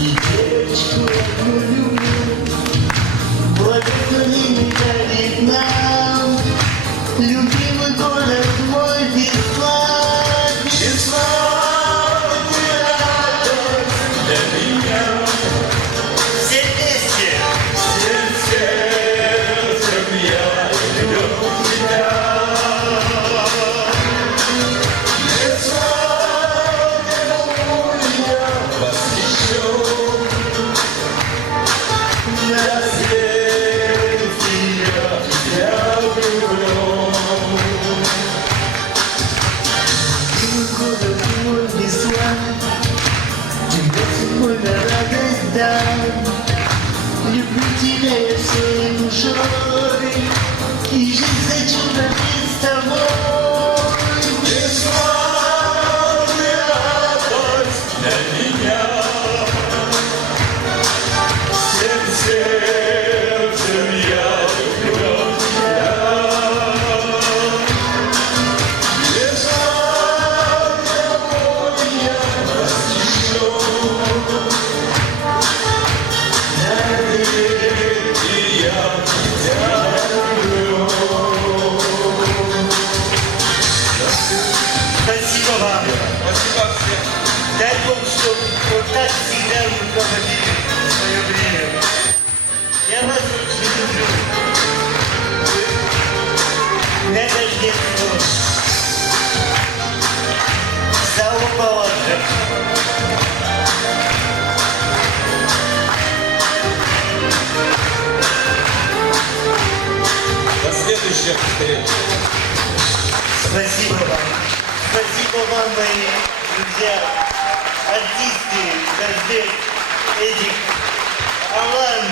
И девочку одну люблю, благослови дарит нам любимый город мой Беслан. Беслан, ты радость для меня. Все вместе! Всем сердцем я люблю тебя. Беслан, я восхищен. На свете я влюблен. Город мой Беслан, тебе мой на радость дам. Люблю тебя я всей душой, и жизнь хочу прожить с тобой. Беслан, ты радость для меня. Всем сердцем я люблю тебя. Беслан, я восхищен. И я тебя люблю. Спасибо вам. Спасибо всем. Дай Бог, чтобы вот так всегда руководили в свое время. Я вас очень люблю. На Рождество. Слава Богу. До следующих встреч. Спасибо вам. Спасибо вам, мои друзья, артисты, Казбек, Эдик, Алан.